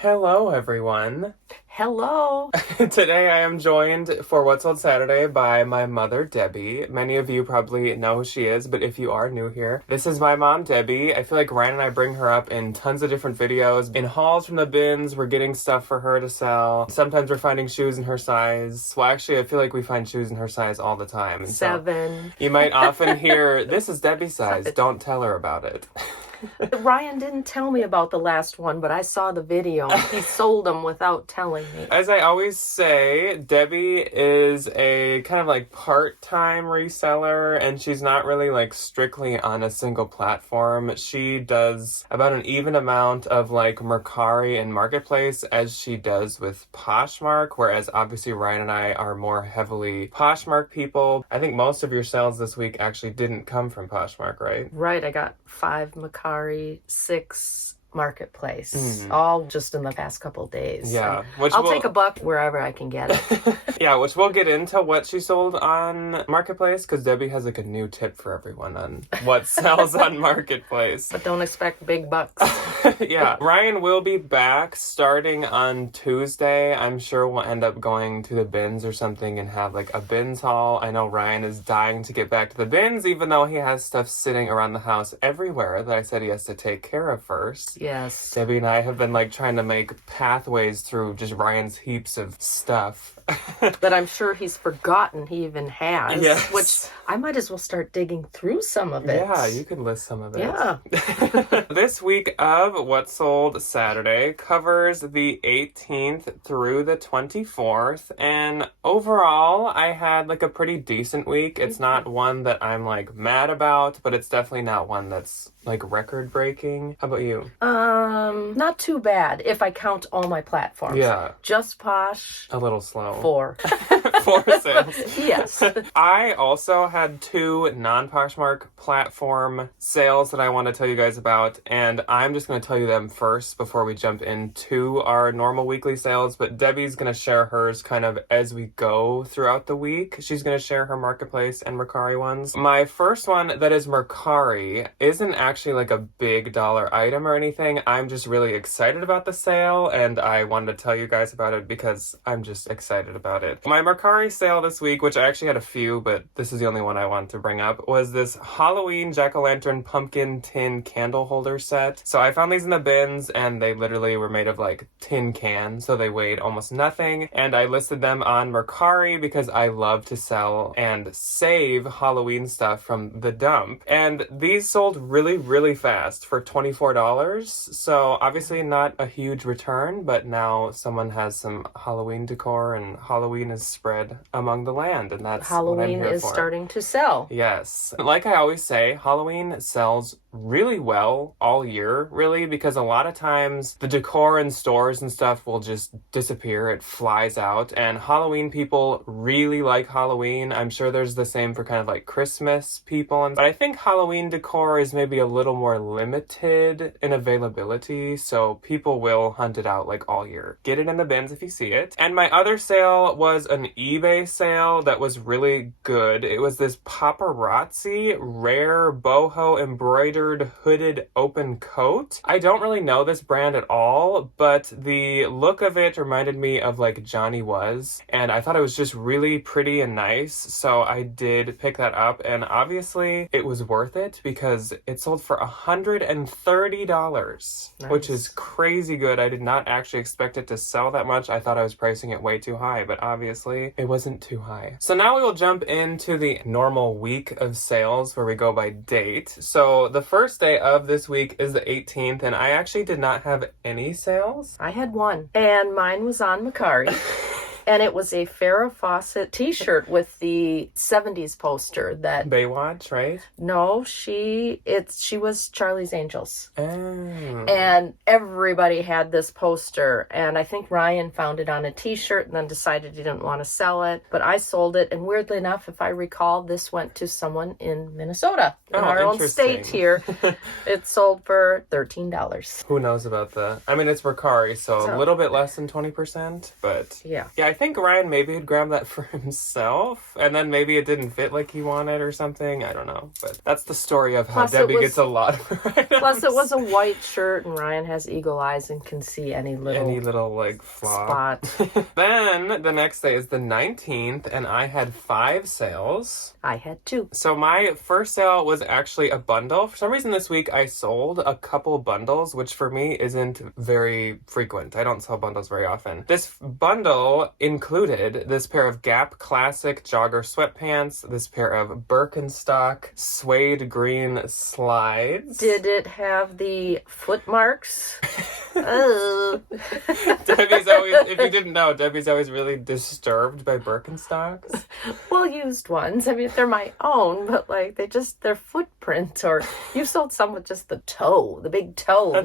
Hello, everyone. Hello. Today I am joined for What's Old Saturday by my mother, Debbie. Many of you probably know who she is, but if you are new here, this is my mom, Debbie. I feel like Ryan and I bring her up in tons of different videos. In hauls from the bins, we're getting stuff for her to sell. Sometimes we're finding shoes in her size. Well, actually, I feel like we find shoes in her size all the time. And 7. So you might often hear, this is Debbie's size. Don't tell her about it. Ryan didn't tell me about the last one, but I saw the video. He sold them without telling me. As I always say, Debbie is a kind of like part-time reseller, and she's not really like strictly on a single platform. She does about an even amount of like Mercari and Marketplace as she does with Poshmark, whereas obviously Ryan and I are more heavily Poshmark people. I think most of your sales this week actually didn't come from Poshmark, right? Right, I got 5 Mercari, 6 Marketplace, all just in the past couple of days. Yeah. I'll take a buck wherever I can get it. Yeah, which we'll get into what she sold on Marketplace, because Debbie has like a new tip for everyone on what sells on Marketplace. But don't expect big bucks. Yeah. Ryan will be back starting on Tuesday. I'm sure we'll end up going to the bins or something and have like a bins haul. I know Ryan is dying to get back to the bins, even though he has stuff sitting around the house everywhere that I said he has to take care of first. Yes. Debbie and I have been like trying to make pathways through just Ryan's heaps of stuff. That I'm sure he's forgotten he even has. Yes. Which I might as well start digging through some of it. Yeah, you can list some of it. Yeah. This week of What Sold Saturday covers the 18th through the 24th, and overall I had like a pretty decent week. It's not one that I'm like mad about, but it's definitely not one that's like record breaking. How about you? Not too bad if I count all my platforms. Yeah. Just Posh. A little slow. 4. 4 sales. Yes. I also had 2 non-Poshmark platform sales that I want to tell you guys about, and I'm just going to tell you them first before we jump into our normal weekly sales, but Debbie's going to share hers kind of as we go throughout the week. She's going to share her Marketplace and Mercari ones. My first one that is Mercari isn't actually like a big dollar item or anything. I'm just really excited about the sale, and I wanted to tell you guys about it because I'm just excited about it. My Mercari sale this week, which I actually had a few, but this is the only one I wanted to bring up, was this Halloween jack-o'-lantern pumpkin tin candle holder set. So I found these in the bins, and they literally were made of like tin cans, so they weighed almost nothing, and I listed them on Mercari because I love to sell and save Halloween stuff from the dump, and these sold really fast for $24. So obviously not a huge return, but now someone has some Halloween decor, and Halloween is spread among the land, and that's what I'm here Halloween is for. starting to sell. Yes. Like I always say, Halloween sells really well all year, really, because a lot of times the decor in stores and stuff will just disappear. It flies out, and Halloween people really like Halloween. I'm sure there's the same for kind of like Christmas people, but I think Halloween decor is maybe a little more limited in availability, so people will hunt it out like all year. Get it in the bins if you see it. And my other sale was an eBay sale that was really good. It was this paparazzi rare boho embroidered hooded open coat. I don't really know this brand at all, but the look of it reminded me of like Johnny Was, and I thought it was just really pretty and nice, so I did pick that up, and obviously it was worth it because it sold for $130, Nice. which is crazy good. I did not actually expect it to sell that much. I thought I was pricing it way too high, but obviously it wasn't too high. So now we will jump into the normal week of sales where we go by date. So the first day of this week is the 18th, and I actually did not have any sales. I had one, and mine was on Mercari. And it was a Farrah Fawcett t-shirt with the 70s poster that... Baywatch, right? No, she was Charlie's Angels. Oh. And everybody had this poster. And I think Ryan found it on a t-shirt and then decided he didn't want to sell it. But I sold it. And weirdly enough, if I recall, this went to someone in Minnesota. In our own state here. It sold for $13. Who knows about the... I mean, it's Mercari, so a little bit less than 20%. But yeah, I think Ryan maybe had grabbed that for himself, and then maybe it didn't fit like he wanted or something. I don't know. But that's the story of how Debbie gets a lot of her items. Plus, it was a white shirt, and Ryan has eagle eyes and can see any little like flaw. spot. Then the next day is the 19th, and I had 5 sales. I had 2. So my first sale was actually a bundle. For some reason this week I sold a couple bundles, which for me isn't very frequent. I don't sell bundles very often. This bundle included this pair of Gap Classic jogger sweatpants, this pair of Birkenstock suede green slides. Did it have the foot marks? Oh. Debbie's always, if you didn't know, Debbie's always really disturbed by Birkenstocks. Well, used ones. I mean, they're my own, but like their footprint, or you sold some with just the toe, the big toe,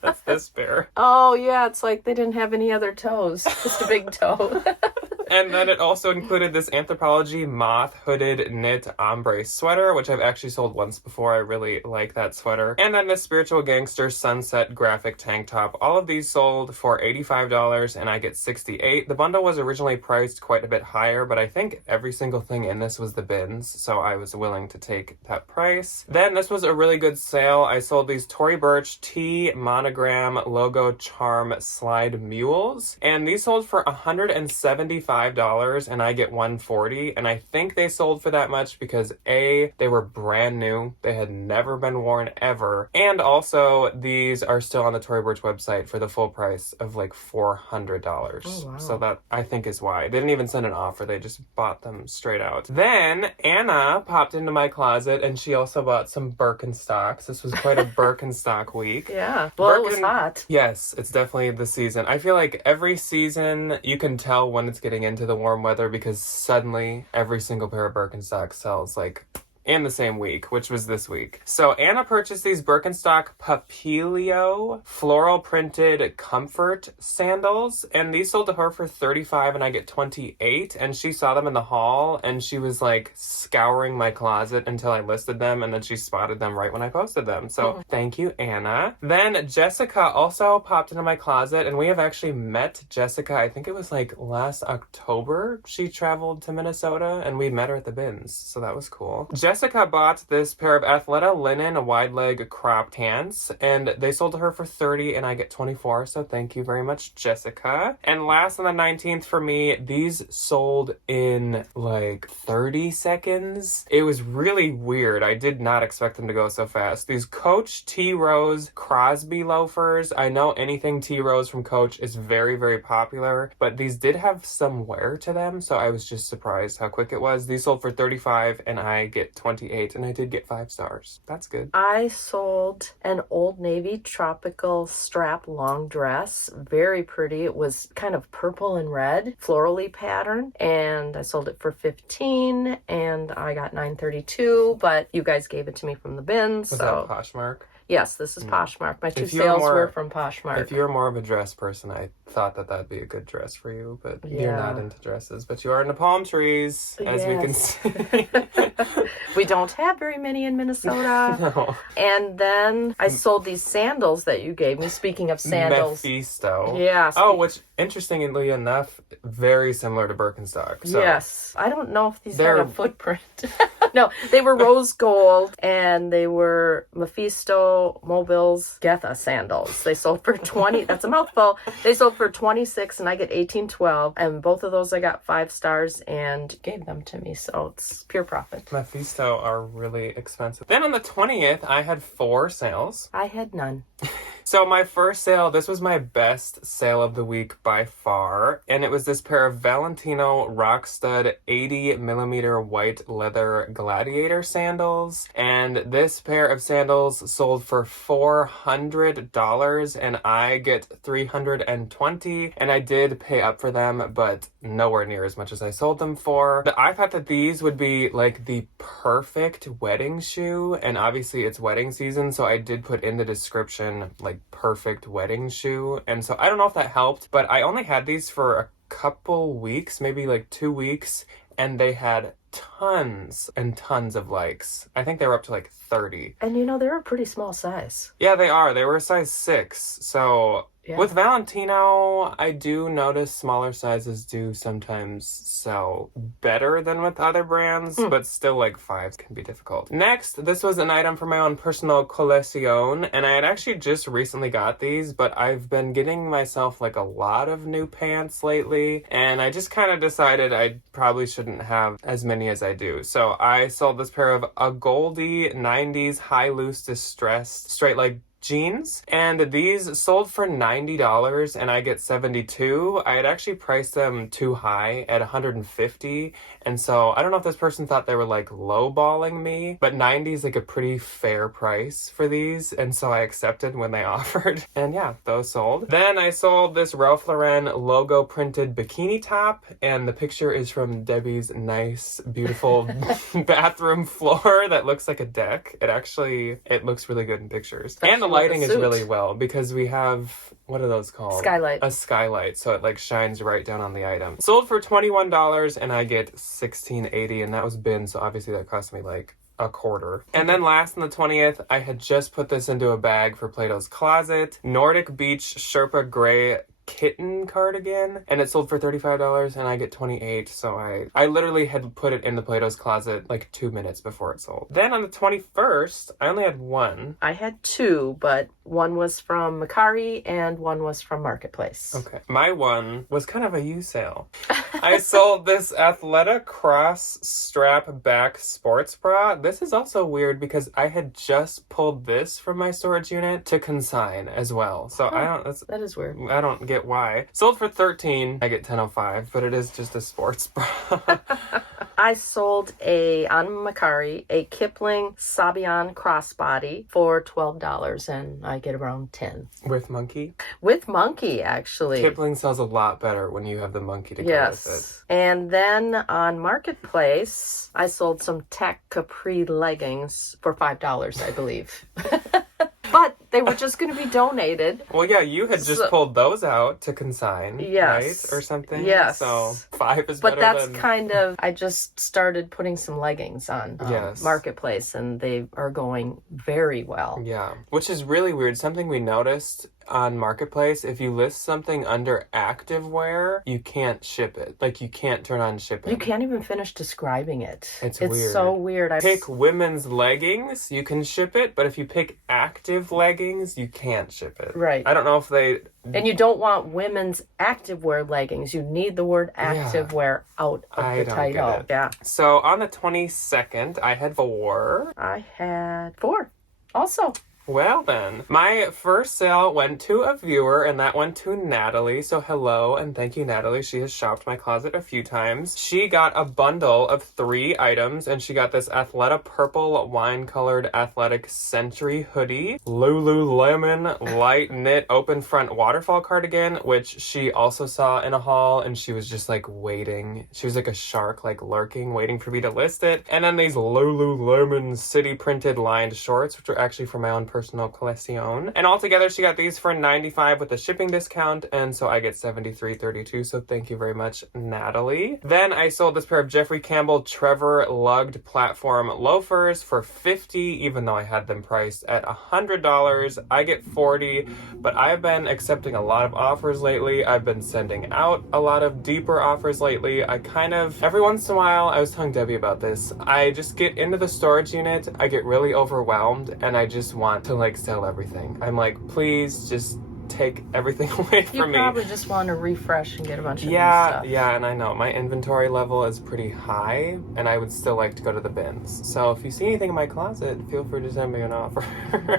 That's this pair. Oh yeah, it's like they didn't have any other toes, just a big toe. And then it also included this Anthropologie moth hooded knit ombre sweater, which I've actually sold once before. I really like that sweater. And then the Spiritual Gangster sunset graphic tank top. All of these sold for $85 and I get $68. The bundle was originally priced quite a bit higher, but I think every single thing in this was the bins, so I was willing to take that price. Then this was a really good sale. I sold these Tory Burch T monogram logo charm slide mules, and these sold for $175 and I get $140, and I think they sold for that much because A, they were brand new, they had never been worn ever, and also these are still on the Tory Burch website for the full price of like $400. Oh, wow. So that I think is why. They didn't even send an offer, they just bought them straight out. Then Anna popped into my closet and she also bought some Birkenstocks. This was quite a Birkenstock week. Yeah, well, it was hot. Yes, it's definitely the season. I feel like every season you can tell when it's getting into the warm weather because suddenly every single pair of Birkenstocks sells like in the same week, which was this week. So Anna purchased these Birkenstock Papilio floral printed comfort sandals, and these sold to her for $35 and I get $28, and she saw them in the haul and she was like scouring my closet until I listed them, and then she spotted them right when I posted them. So thank you, Anna. Then Jessica also popped into my closet, and we have actually met Jessica, I think it was like last October. She traveled to Minnesota and we met her at the bins, so that was cool. Jessica bought this pair of Athleta linen wide leg crop pants, and they sold to her for $30 and I get $24, so thank you very much, Jessica. And last on the 19th for me, these sold in like 30 seconds. It was really weird. I did not expect them to go so fast. These Coach T Rose Crosby loafers. I know anything T Rose from Coach is very, very popular, but these did have some wear to them, so I was just surprised how quick it was. These sold for $35 and I get $28, and I did get 5 stars. That's good. I sold an Old Navy tropical strap long dress. Very pretty. It was kind of purple and red, florally pattern, and I sold it for $15 and I got $9.32, but you guys gave it to me from the bins. Was so that Poshmark? Yes, this is Poshmark. My 2 sales were from Poshmark. If you're more of a dress person, I thought that that'd be a good dress for you, but you're not into dresses. But you are into palm trees, as we can see. We don't have very many in Minnesota. No. And then I sold these sandals that you gave me. Speaking of sandals. Mephisto. Yeah. Oh, which, interestingly enough, very similar to Birkenstock. So. Yes. I don't know if these had a footprint. No, they were rose gold, and they were Mephisto Mobile's Getha sandals. They sold for $20. That's a mouthful. They sold for $26 and I get $18.12, and both of those I got 5 stars and gave them to me, so it's pure profit. Mephisto are really expensive. Then on the 20th, I had 4 sales. I had none. So my first sale, this was my best sale of the week by far, and it was this pair of Valentino Rockstud 80mm white leather gladiator sandals, and this pair of sandals sold for $400 and I get $320, and I did pay up for them, but nowhere near as much as I sold them for. I thought that these would be like the perfect wedding shoe, and obviously it's wedding season, so I did put in the description like perfect wedding shoe, and so I don't know if that helped, but I only had these for a couple weeks, maybe like 2 weeks, and they had tons and tons of likes. I think they were up to like 30. And they're a pretty small size. Yeah, they are. They were a size 6, so Yeah. With Valentino, I do notice smaller sizes do sometimes sell better than with other brands, but still like 5s can be difficult. Next, this was an item for my own personal colección, and I had actually just recently got these, but I've been getting myself like a lot of new pants lately, and I just kind of decided I probably shouldn't have as many as I do. So I sold this pair of a Goldie 90s high loose distressed straight leg jeans, and these sold for $90 and I get $72. I had actually priced them too high at $150, and so I don't know if this person thought they were like lowballing me, but $90 is like a pretty fair price for these, and so I accepted when they offered, and yeah, those sold. Then I sold this Ralph Lauren logo printed bikini top, and the picture is from Debbie's nice beautiful bathroom floor that looks like a deck. It looks really good in pictures, and the lighting is really well because we have, what are those called? Skylight. A skylight, so it like shines right down on the item. Sold for $21 and I get $16.80, and that was bin, so obviously that cost me like a quarter. And then last on the 20th, I had just put this into a bag for Plato's Closet. Nordic Beach Sherpa Gray kitten cardigan, and it sold for $35 and I get $28, so I literally had put it in the Plato's Closet like 2 minutes before it sold. Then on the 21st, I only had one. I had two, but one was from Macari and one was from Marketplace. Okay. My one was kind of a U sale. I sold this Athleta cross strap back sports bra. This is also weird because I had just pulled this from my storage unit to consign as well. So that is weird. I don't get why. Sold for $13. I get $10.05, but it is just a sports bra. I sold on Macari a Kipling Sabian crossbody for $12 and I get around $10. With monkey? With monkey, actually. Kipling sells a lot better when you have the monkey to go with it. And then on Marketplace, I sold some Tech Capri leggings for $5, I believe. But they were just going to be donated. Well, yeah, you had just pulled those out to consign, right? Or something? Yes. So 5 is but better that's kind of, I just started putting some leggings on Marketplace, and they are going very well. Yeah, which is really weird. Something we noticed on Marketplace, if you list something under activewear, you can't ship it. Like, you can't turn on shipping. You can't even finish describing it. It's weird. It's so weird. Pick women's leggings, you can ship it, but if you pick active leggings, you can't ship it. Right. I don't know if they... And you don't want women's activewear leggings. You need the word activewear out of the title. Yeah. So on the 22nd, I had 4. I had 4 also. Well then, my first sale went to a viewer, and that went to Natalie. So hello, and thank you, Natalie. She has shopped my closet a few times. She got a bundle of 3 items, and she got this Athleta purple wine-colored athletic Century hoodie, Lululemon light knit open front waterfall cardigan, which she also saw in a haul, and she was just like waiting. She was like a shark, like lurking, waiting for me to list it. And then these Lululemon city printed lined shorts, which are actually for my own personal colección. And altogether, she got these for $95 with a shipping discount, and so I get $73.32. So thank you very much, Natalie. Then I sold this pair of Jeffrey Campbell Trevor lugged platform loafers for $50, even though I had them priced at $100. I get $40, but I've been accepting a lot of offers lately. I've been sending out a lot of deeper offers lately. I kind of, every once in a while, I was telling Debbie about this, I just get into the storage unit, I get really overwhelmed, and I just want to like sell everything. I'm like, please just take everything away from me. You probably just want to refresh and get a bunch of new stuff. Yeah, and I know my inventory level is pretty high, and I would still like to go to the bins. So if you see anything in my closet, feel free to send me an offer.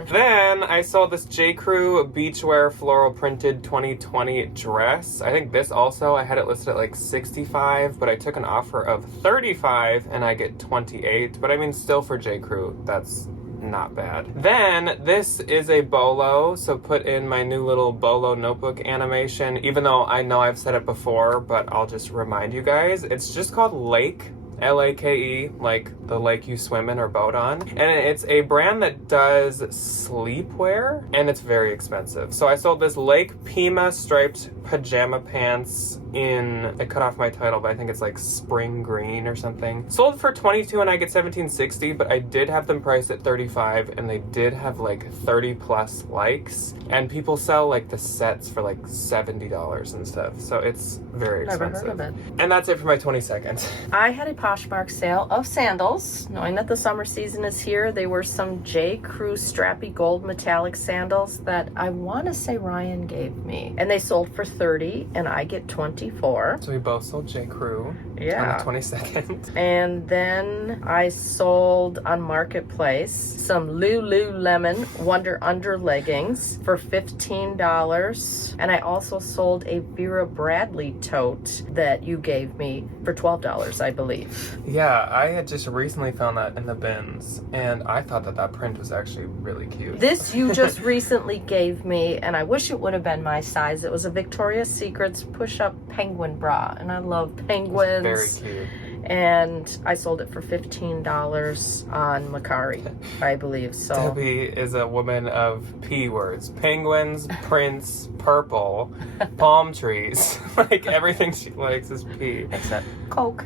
Then I sold this J. Crew beachwear floral printed 2020 dress. I think this also, I had it listed at like $65, but I took an offer of $35 and I get $28. But I mean, still for J. Crew, that's not bad. Then this is a bolo, so put in my new little bolo notebook animation, even though I know I've said it before, but I'll just remind you guys. It's just called Lake, L-A-K-E, like the lake you swim in or boat on. And it's a brand that does sleepwear, and it's very expensive. So I sold this Lake Pima striped pajama pants in, I cut off my title, but I think it's like spring green or something. Sold for $22 and I get $17.60, but I did have them priced at $35 and they did have like 30 plus likes. And people sell like the sets for like $70 and stuff. So it's very expensive. Never heard of it. And that's it for my 22nd. I had a Poshmark sale of sandals. Knowing that the summer season is here, they were some J. Crew strappy gold metallic sandals that I want to say Ryan gave me. And they sold for $30 and I get $24. So we both sold J. Crew on the 22nd. And then I sold on Marketplace some Lululemon Wonder Under leggings for $15. And I also sold a Vera Bradley tote that you gave me for $12, I believe. Yeah, I had just recently found that in the bins, and I thought that that print was actually really cute. This you just recently gave me, and I wish it would have been my size. It was a Victoria's Secrets push-up penguin bra, and I love penguins. Very cute. And I sold it for $15 on Macari, I believe. So Debbie is a woman of P words. Penguins, prints, purple, palm trees. Like everything she likes is P. except Coke.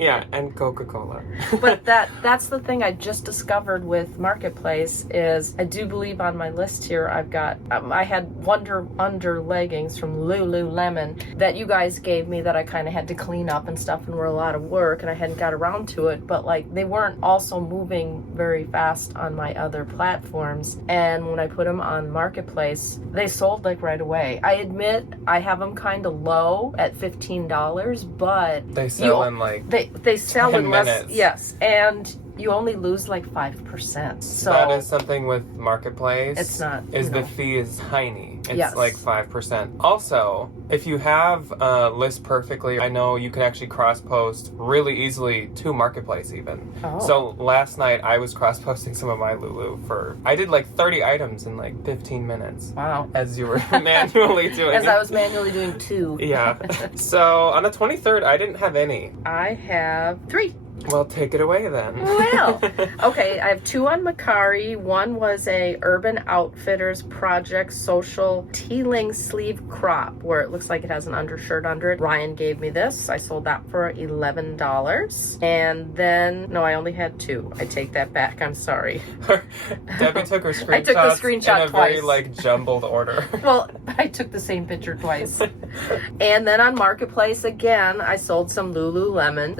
Yeah, and Coca-Cola. But that's the thing I just discovered with Marketplace is I do believe on my list here I've got I had Wonder Under leggings from Lululemon that you guys gave me that I kind of had to clean up and stuff and were a lot of work and I hadn't got around to it, but like they weren't also moving very fast on my other platforms, and when I put them on Marketplace they sold like right away. I admit I have them kind of low at $15, but They sell in like they sell 10 in less. minutes. Yes, and you only lose like 5%. So that is something with Marketplace. It's not, Is no. the fee is tiny. It's Yes. like 5%. Also, if you have list perfectly, I know you can actually cross post really easily to Marketplace even. Oh. So last night I was cross posting some of my Lulu I did like 30 items in like 15 minutes. Wow. As you were manually doing As it. I was manually doing 2. Yeah. So on the 23rd, I didn't have any. I have 3. Well, take it away then. Well, okay, I have 2 on Macari. One was a Urban Outfitters Project Social Teeling Sleeve Crop, where it looks like it has an undershirt under it. Ryan gave me this. I sold that for $11. And then, no, I only had 2. I take that back. I'm sorry. Debbie took her screenshots I took the screenshot in a twice. very like jumbled order. Well, I took the same picture twice. And then on Marketplace again, I sold some Lululemon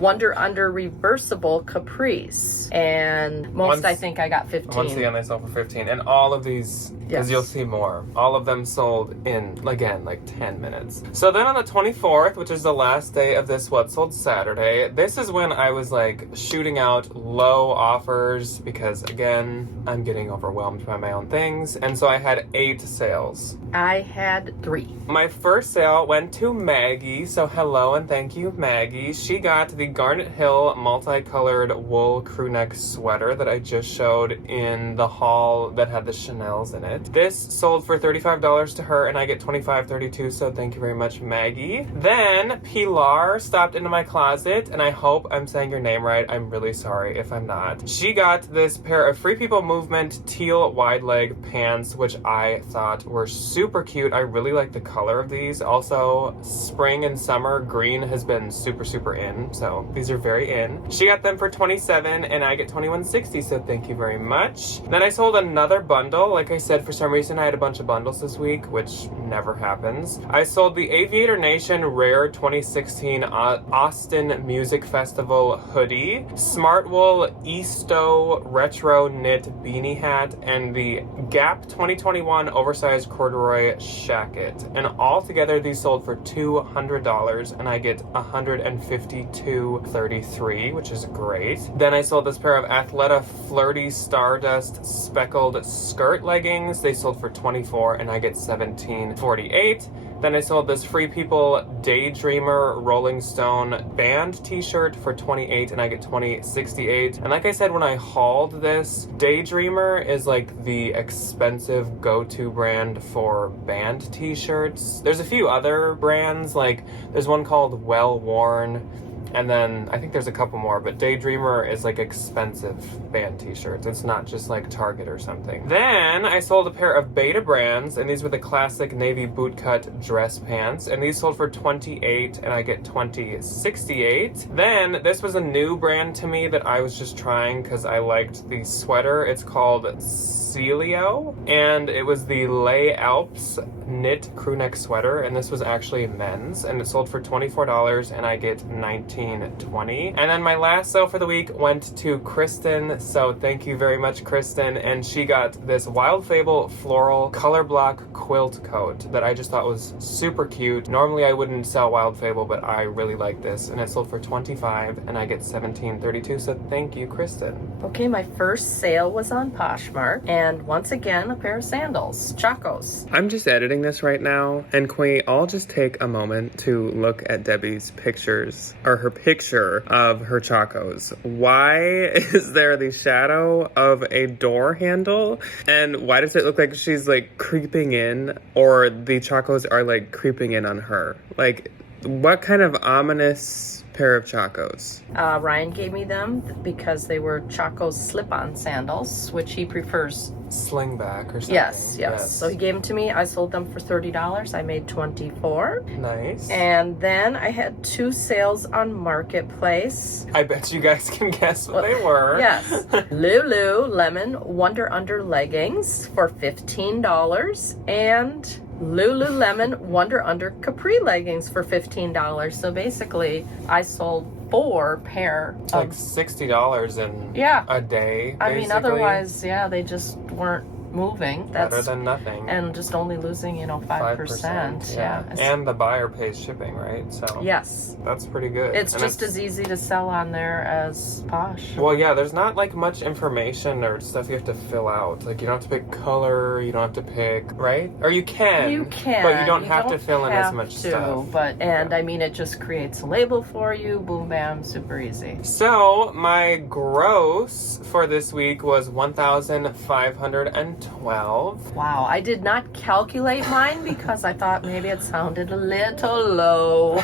Wonder Under reversible capris, and most I think I got 15. Once again, they sold for 15, and all of these, as Yes. you'll see more, all of them sold in again like 10 minutes. So then on the 24th, which is the last day of this What Sold Saturday, this is when I was like shooting out low offers because again, I'm getting overwhelmed by my own things, and so I had 8 sales. I had 3. My first sale went to Maggie, so hello and thank you, Maggie. She got the Garnet Hill multicolored wool crew neck sweater that I just showed in the haul that had the Chanel's in it. This sold for $35 to her and I get $25.32, so thank you very much, Maggie. Then Pilar stopped into my closet, and I hope I'm saying your name right. I'm really sorry if I'm not. She got this pair of Free People Movement teal wide leg pants, which I thought were super cute. I really like the color of these. Also, spring and summer green has been super in, so these are very in. She got them for $27 and I get $21.60, so thank you very much. Then I sold another bundle. Like I said, for some reason I had a bunch of bundles this week, which never happens. I sold the Aviator Nation Rare 2016 Austin Music Festival hoodie, Smartwool Easto Retro Knit beanie hat, and the Gap 2021 oversized corduroy shacket. And all together these sold for $200 and I get $152.33, which is great. Then I sold this pair of Athleta Flirty Stardust speckled skirt leggings. They sold for $24 and I get $17.48. Then I sold this Free People Daydreamer Rolling Stone band t-shirt for $28 and I get $20.68. And like I said when I hauled this, Daydreamer is like the expensive go-to brand for band t-shirts. There's a few other brands, like there's one called Well Worn, And then I think there's a couple more, but Daydreamer is like expensive band t-shirts. It's not just like Target or something. Then I sold a pair of Beta brands, and these were the classic navy bootcut dress pants, and these sold for $28, and I get $20.68. Then this was a new brand to me that I was just trying because I liked the sweater. It's called Celio, and it was the Les Alpes knit crew neck sweater, and this was actually men's, and it sold for $24, and I get $19.20. And then my last sale for the week went to Kristen, so thank you very much, Kristen, and she got this Wild Fable floral color block quilt coat that I just thought was super cute. Normally I wouldn't sell Wild Fable, but I really like this, and it sold for $25, and I get $17.32, so thank you, Kristen. Okay, my first sale was on Poshmark, and once again, a pair of sandals, Chacos. I'm just editing this right now, and can we all just take a moment to look at Debbie's pictures, or her picture of her Chacos? Why is there the shadow of a door handle? And why does it look like she's like creeping in, or the Chacos are like creeping in on her? Like, what kind of ominous pair of Chacos? Ryan gave me them because they were Chacos slip-on sandals, which he prefers. Slingback or something. Yes. So he gave them to me. I sold them for $30. I made $24. Nice. And then I had 2 sales on Marketplace. I bet you guys can guess what they were. Yes. Lululemon Wonder Under leggings for $15, and Lululemon Wonder Under capri leggings for $15. So basically, I sold 4 pair It's of like $60 in a day. I mean, basically. otherwise, they just weren't moving. Better than nothing. And just only losing, 5%. Yeah. And the buyer pays shipping, right? So Yes. that's pretty good. It's And just as easy to sell on there as Posh. well, yeah, there's not like much information or stuff you have to fill out. Like, you don't have to pick color, you don't have to pick, right? Or you can. You can. But you don't have to fill in as much stuff. But I mean, it just creates a label for you. Boom, bam, super easy. So my gross for this week was $1,512. Wow, I did not calculate mine because I thought maybe it sounded a little low.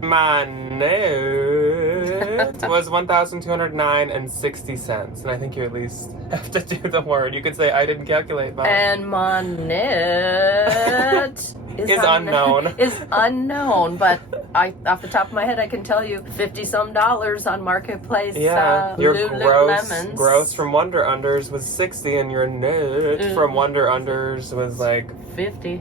My net was $1,209.60, and I think you at least have to do the word. You could say I didn't calculate mine. And my net is unknown. Is unknown, but off the top of my head, I can tell you $50-some on Marketplace. Yeah, your Lululemons. gross from Wonder Unders was 60, and your net from Wonder Unders was like 50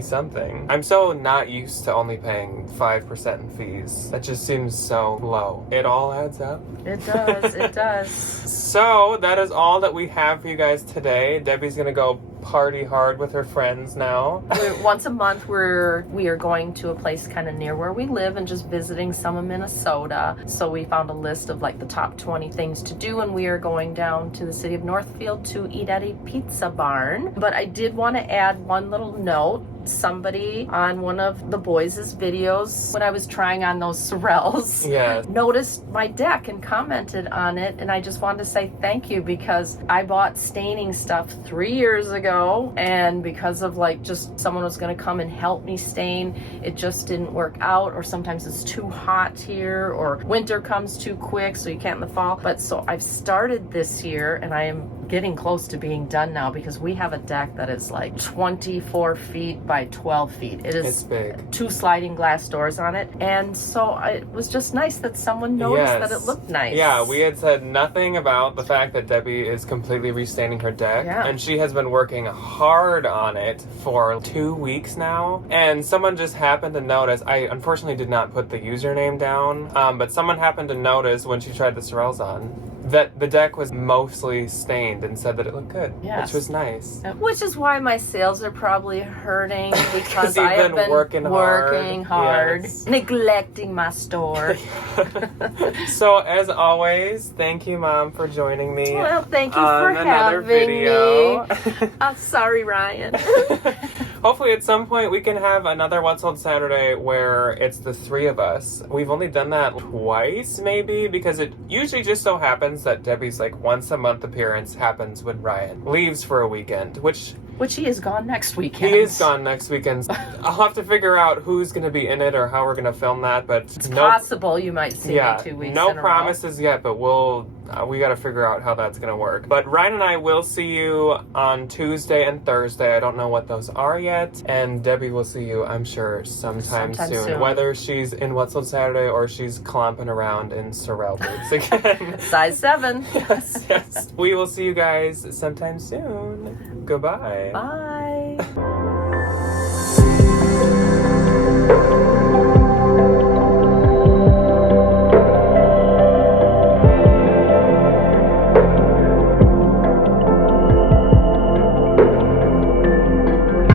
something. I'm so not used to only paying 5% in fees. That just seems so low. It all adds up. It does. It does. So that is all that we have for you guys today. Debbie's gonna go party hard with her friends now. Once a month, we are going to a place kind of near where we live and just visiting some of Minnesota. So we found a list of like the top 20 things to do, and we are going down to the city of Northfield to eat at a pizza barn. But I did want to add one little note. Somebody on one of the boys' videos, when I was trying on those Sorels, noticed my deck and commented on it, and I just wanted to say thank you because I bought staining stuff 3 years ago, and because of like just someone was going to come and help me stain, it just didn't work out, or sometimes it's too hot here, or winter comes too quick so you can't in the fall. But so I've started this year, and I am getting close to being done now because we have a deck that is like 24 feet by 12 feet. It's big. 2 sliding glass doors on it, and so it was just nice that someone noticed that it looked nice. Yeah, we had said nothing about the fact that Debbie is completely restaining her deck, and she has been working hard on it for 2 weeks now, and someone just happened to notice. I unfortunately did not put the username down, but someone happened to notice when she tried the Sorels on that the deck was mostly stained and said that it looked good, which was nice. Which is why my sales are probably hurting because I you've have been working hard, neglecting my store. So as always, thank you, Mom, for joining me. Well, thank you for having video. me. Sorry, Ryan. Hopefully at some point we can have another What's Sold Saturday where it's the 3 of us. We've only done that twice, maybe, because it usually just so happens that Debbie's like once a month appearance happens when Ryan leaves for a weekend, which Which he is gone next weekend. He is gone next weekend. I'll have to figure out who's going to be in it or how we're going to film that, but it's possible you might see me 2 weeks no in a promises yet, but we got to figure out how that's going to work. But Ryan and I will see you on Tuesday and Thursday. I don't know what those are yet. And Debbie will see you, I'm sure, sometime soon. Whether she's in What's on Saturday or she's clomping around in Sorrel boots again. Size 7. Yes. We will see you guys sometime soon. Goodbye. Bye.